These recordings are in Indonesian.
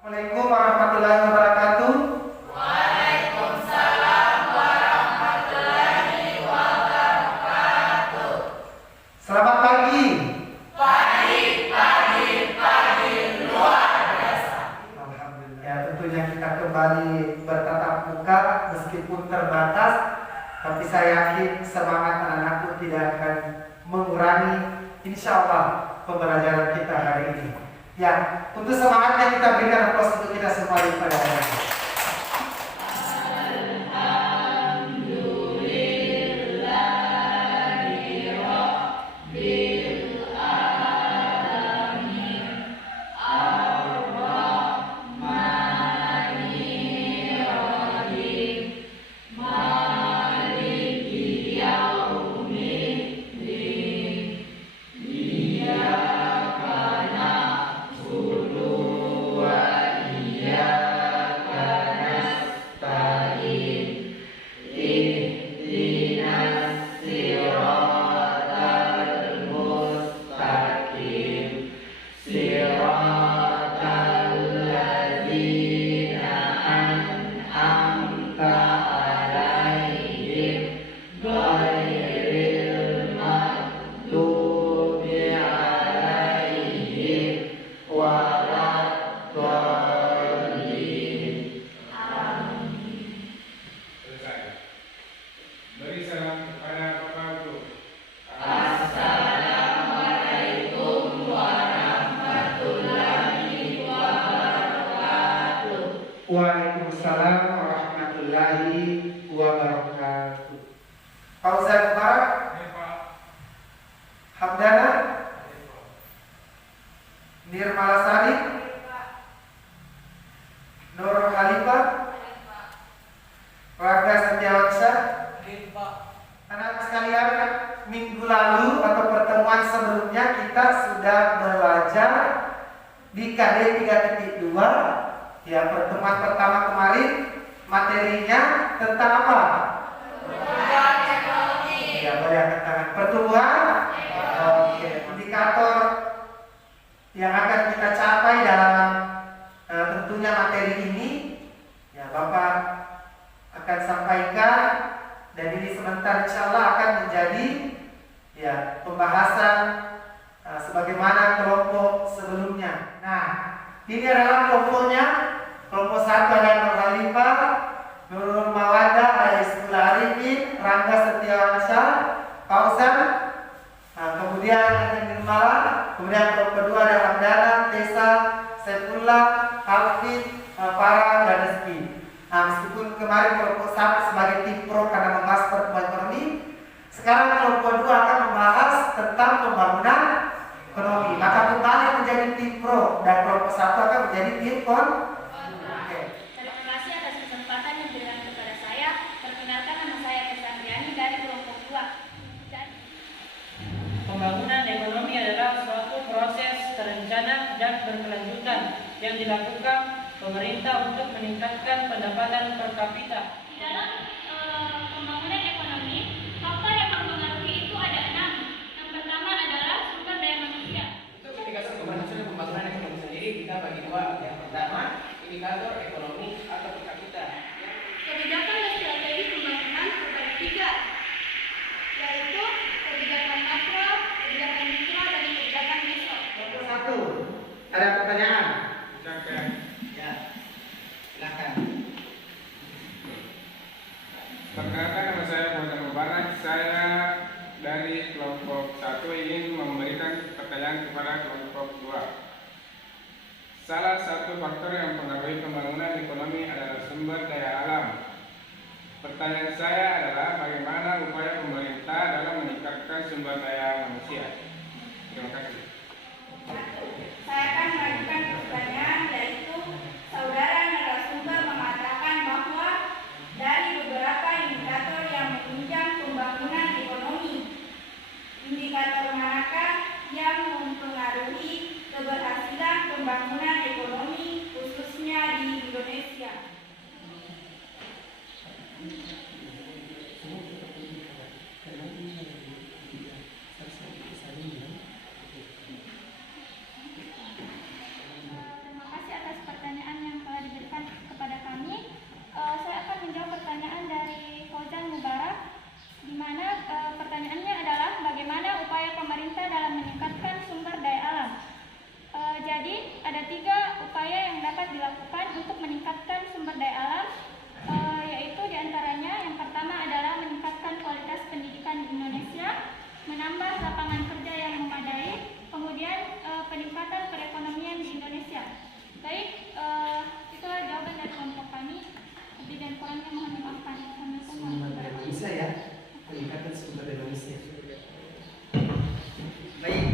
Assalamualaikum warahmatullahi wabarakatuh. Waalaikumsalam warahmatullahi wabarakatuh. Selamat pagi. Pagi luar biasa. Alhamdulillah. Ya, tentunya kita kembali bertatap muka meskipun terbatas, tapi saya yakin semangat anak-anakku tidak akan mengurangi insya Allah pembelajaran kita hari ini. Ya, untuk semangatnya kita berikan aplaus untuk kita semua di pada hari ini. Waalaikumsalam warahmatullahi wabarakatuh. Fauzan Mubarak, Hamdana, Nirmala Sari, Nurul Khalifah, Raga Setiawansyah. Anak sekalian, minggu lalu atau pertemuan sebelumnya kita sudah belajar di KD 3.2. Ya, pertemuan pertama kemarin materinya tentang apa? Pertumbuhan ekonomi. Ya, boleh angkat tangan. Pertumbuhan. Oke, indikator yang akan kita capai dalam tentunya materi ini, ya Bapak akan sampaikan, dan ini sebentar insya Allah akan menjadi ya pembahasan sebagaimana kelompok sebelumnya. Nah, ini adalah kelompoknya. Kelompok 1 ada Nur Khalifah, Nurul Mawadah, ada Ismail Arifin, Rangga Setiawansyah, Fauzan, kemudian ada Nirmala, kemudian kelompok 2 ada Hamdana, Tessa, Saifullah, Alvin, Farah, dan Rizky. Nah, meskipun kemarin kelompok 1 sebagai tim pro karena membahas pertumbuhan ekonomi, sekarang kelompok 2 akan membahas tentang pembangunan ekonomi. Maka kembali menjadi tim pro dan kelompok 1 akan menjadi tim kon. Terima kasih atas kesempatan yang diberikan kepada saya. Perkenalkan, nama saya Tessa Andriani dari kelompok 2. Pembangunan ekonomi adalah suatu proses terencana dan berkelanjutan yang dilakukan pemerintah untuk meningkatkan pendapatan per kapita. Di dalam pembangunan ekonomi, faktor yang mempengaruhi itu ada 6. Yang pertama adalah sumber daya manusia. Untuk indikator keberhasilan pembangunan ekonomi sendiri kita bagi dua. Yang pertama, indikator ekonomi atau per kapita. Kebijakan dan strategi pembangunan terbagi 3, yaitu kebijakan makro, kebijakan mikro, dan kebijakan meso. Kelompok 1, ada pertanyaan? Ya, silakan. Perkenalkan, nama saya Fauzan Mubarak. Saya dari kelompok 1 ingin memberikan pertanyaan kepada kelompok 2. Salah satu faktor yang mempengaruhi pembangunan ekonomi adalah sumber daya alam. Pertanyaan saya adalah bagaimana upaya pemerintah dalam meningkatkan sumber daya manusia? Terima kasih. Saya akan mengajukan pertanyaan, yaitu saudara narasumber mengatakan bahwa dari beberapa indikator yang menunjang pembangunan ekonomi, indikator manakah yang mempengaruhi keberhasilan pembangunan ekonomi khususnya di Indonesia? Terima kasih atas pertanyaan menambah lapangan kerja yang memadai, kemudian peningkatan perekonomian di Indonesia. Baik, itulah jawaban dari kelompok kami. Lebih dan kurangnya mohon dimaafkan. Sumber daya manusia ya, peningkatan sumber daya manusia. Baik,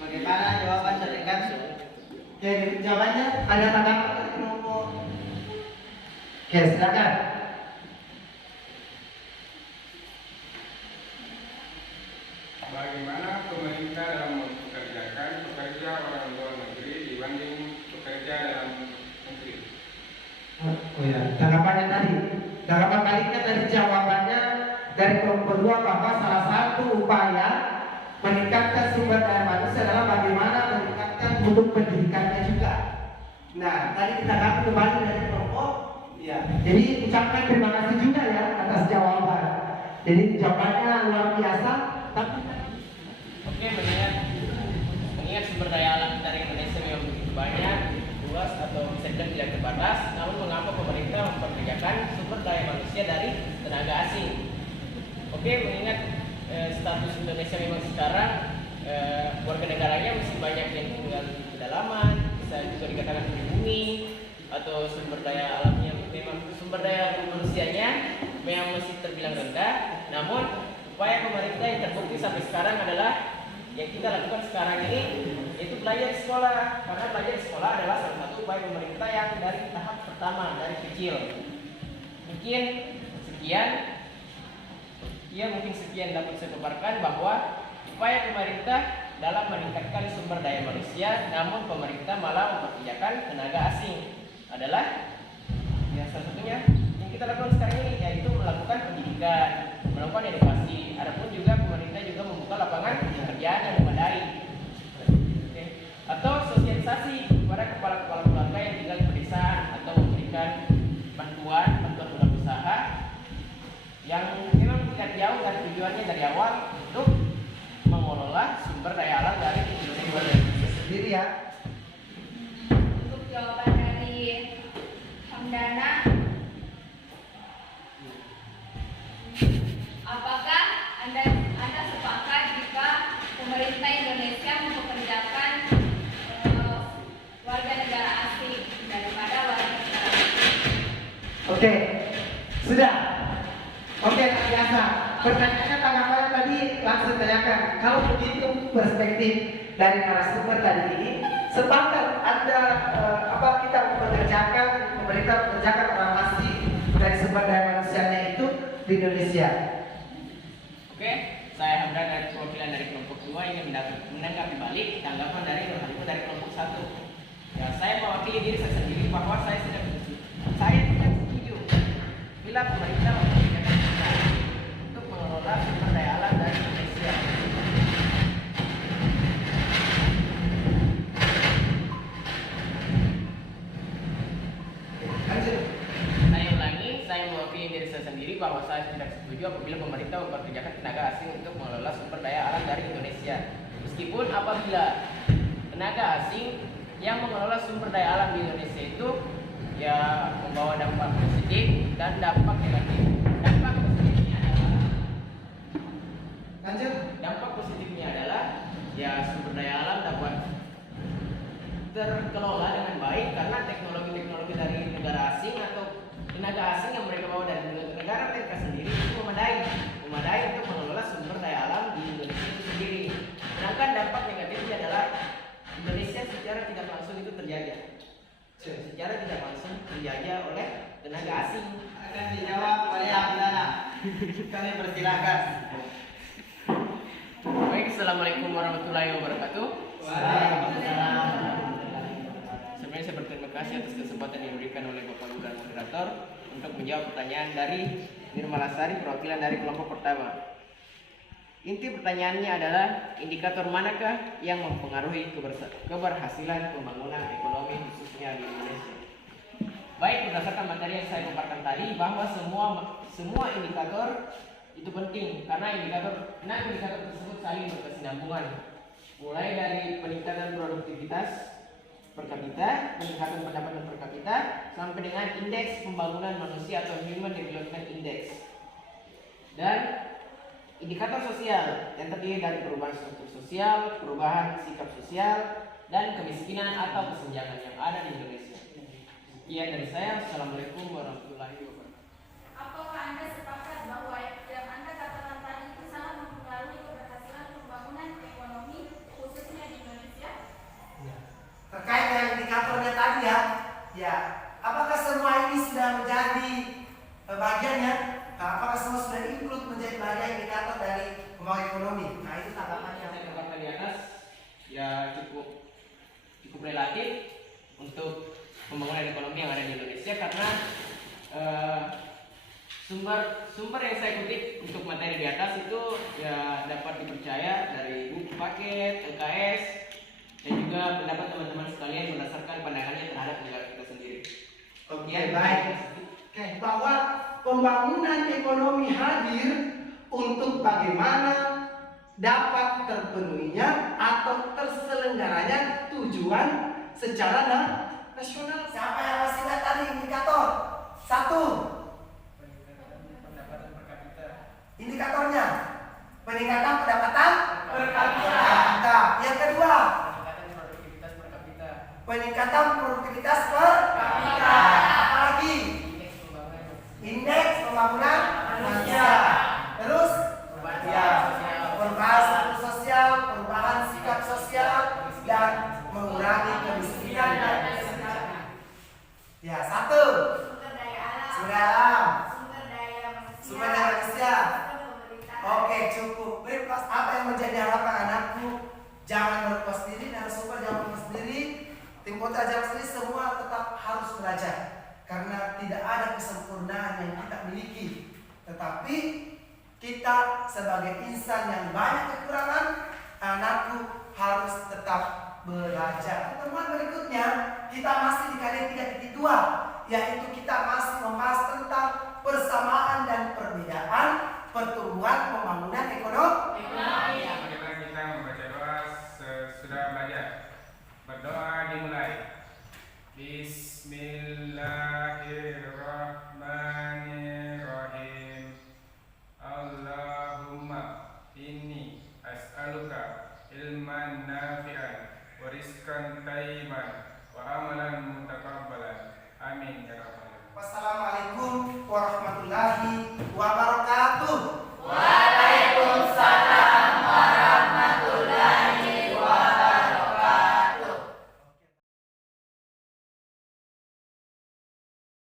bagaimana jawaban terdekat? Jadi jawabannya ada tanggapan dari kelompok. Oke, silakan. Bagaimana pemerintah dalam mempekerjakan pekerja orang luar negeri dibanding pekerja dalam negeri? Oh ya, tanggapannya tadi. Tanggapan baliknya tadi jawabannya dari kelompok kedua bahwa salah satu upaya meningkatkan sumber daya manusia adalah bagaimana meningkatkan mutu pendidikannya juga. Nah, tadi kita dapat kembali dari kelompok. Ya. Jadi ucapkan terima kasih juga ya atas jawaban. Jadi jawabannya luar biasa. Tapi Oke, mengingat sumber daya alam dari Indonesia memang begitu banyak, luas atau bisa dibilang tidak terbatas, namun mengapa pemerintah memperkerjakan sumber daya manusia dari tenaga asing? Oke, mengingat status Indonesia memang sekarang warga negaranya masih banyak yang tinggal di pedalaman, bisa juga dikatakan pribumi, atau sumber daya alamnya memang sumber daya manusianya memang masih terbilang rendah. Namun upaya pemerintah yang terbukti sampai sekarang adalah yang kita lakukan sekarang ini, yaitu belajar di sekolah. Karena belajar di sekolah adalah salah satu upaya pemerintah yang dari tahap pertama, dari kecil. Mungkin sekian dapat saya paparkan bahwa upaya pemerintah dalam meningkatkan sumber daya manusia, namun pemerintah malah memperkerjakan tenaga asing adalah ya salah satunya yang kita lakukan sekarang ini, yaitu melakukan pendidikan, melakukan edukasi. Adapun juga pemerintah juga membuka lapangan pekerjaan yang memadai. Oke. Atau sosialisasi kepada kepala-kepala keluarga yang tinggal di pedesaan, atau memberikan bantuan modal usaha yang memang tidak jauh dari tujuannya dari awal untuk mengelola sumber daya alam dari Indonesia sendiri ya. Untuk jawaban dari Hamdana, apakah Anda sepakat jika pemerintah Indonesia mempekerjakan warga negara asing daripada warga negara asing? Oke, sudah. Oke, biasa. Pertanyaannya tanggapannya tadi langsung tanyakan. Kalau begitu perspektif dari narasumber tadi ini, sepakat Anda kita mempekerjakan, pemerintah mempekerjakan orang asing dari sumber daya manusianya itu di Indonesia. Oke, saya Hamdan dari perwakilan dari kelompok 2 ingin menanggapi balik tanggapan dari kelompok 1. Ya, saya mewakili diri saya sendiri bahwa saya tidak setuju bila pemerintah mempekerjakan kita untuk mengelola sumber daya alam dari Indonesia. Saya ulangi, saya mewakili diri saya sendiri bahwa saya tidak setuju apabila pemerintah memperkerjakan tenaga asing untuk mengelola sumber daya alam dari Indonesia. Meskipun apabila tenaga asing yang mengelola sumber daya alam di Indonesia itu ya membawa dampak positif dan dampak negatif. Dampak positifnya adalah ya sumber daya alam dapat terkelola dengan baik karena teknologi-teknologi dari negara asing atau tenaga asing yang mereka bawa dari negara mereka sendiri itu memadai untuk mengelola sumber daya alam di Indonesia itu sendiri. Sedangkan dampak negatifnya adalah Indonesia secara tidak langsung itu terjajah oleh tenaga asing. Akan dijawab oleh Hamdana. Kami persilakan. Baik, assalamualaikum warahmatullahi wabarakatuh. Waalaikumsalam. Sebelumnya saya berterima kasih atas kesempatan yang diberikan oleh Bapak Guru dan moderator untuk menjawab pertanyaan dari Nirmalasari, perwakilan dari kelompok pertama. Inti pertanyaannya adalah indikator manakah yang mempengaruhi keberhasilan pembangunan ekonomi khususnya di Indonesia. Baik, berdasarkan materi yang saya paparkan tadi bahwa semua indikator itu penting karena indikator tersebut saling berkesinambungan. Mulai dari peningkatan produktivitas per kapita, peningkatan pendapatan per kapita, sampai dengan indeks pembangunan manusia atau Human Development Index. Dan indikator sosial yang terdiri dari perubahan struktur sosial, perubahan sikap sosial, dan kemiskinan atau kesenjangan yang ada di Indonesia. Sekian dari saya. Assalamualaikum warahmatullahi wabarakatuh. Apakah Anda sepakat bahwa yang Anda katakan tadi itu sangat mempengaruhi keberhasilan pembangunan ekonomi khususnya di Indonesia? Terkait dengan indikatornya tadi ya, apakah semua ini sudah menjadi bagiannya? Apakah semua sudah include menjadi bagian indikator dari pembangunan ekonomi? Nah, itu tanggapannya. Saya katakan di atas ya cukup relatif untuk pembangunan ekonomi yang ada di Indonesia karena sumber yang saya kutip untuk materi di atas itu ya dapat dipercaya dari buku paket, LKS, dan juga pendapat teman-teman sekalian berdasarkan pandangannya terhadap negara kita sendiri. Oke, baik. Oke, bahwa pembangunan ekonomi hadir untuk bagaimana dapat terpenuhinya atau terselenggaranya tujuan secara nasional. Siapa yang masih ingat tadi indikator? 1. Indikatornya peningkatan pendapatan per kapita. Yang kedua, peningkatan produktivitas per kapita. Apalagi indeks pembangunan manusia. Terus perubahan struktur sosial, perubahan sikap sosial, dan mengurangi kemiskinan dan kesenjangan. Ya, 1. Sumber daya alam. Sumber alam. Sumber daya manusia. Sumber daya manusia. Pemerintahan. Oke, cukup. Berikut apa yang menjadi harapan anakku? Jangan berpuas diri, narasumber jangan berpuas diri, tim putra jangan sendiri, semua tetap harus belajar. Karena tidak ada kesempurnaan yang kita miliki. Tetapi kita sebagai insan yang banyak kekurangan, anakku harus tetap belajar. Pertemuan berikutnya kita masih di KD 3.2, yaitu kita masih membahas tentang persamaan dan perbedaan pertumbuhan pembangunan ekonomi.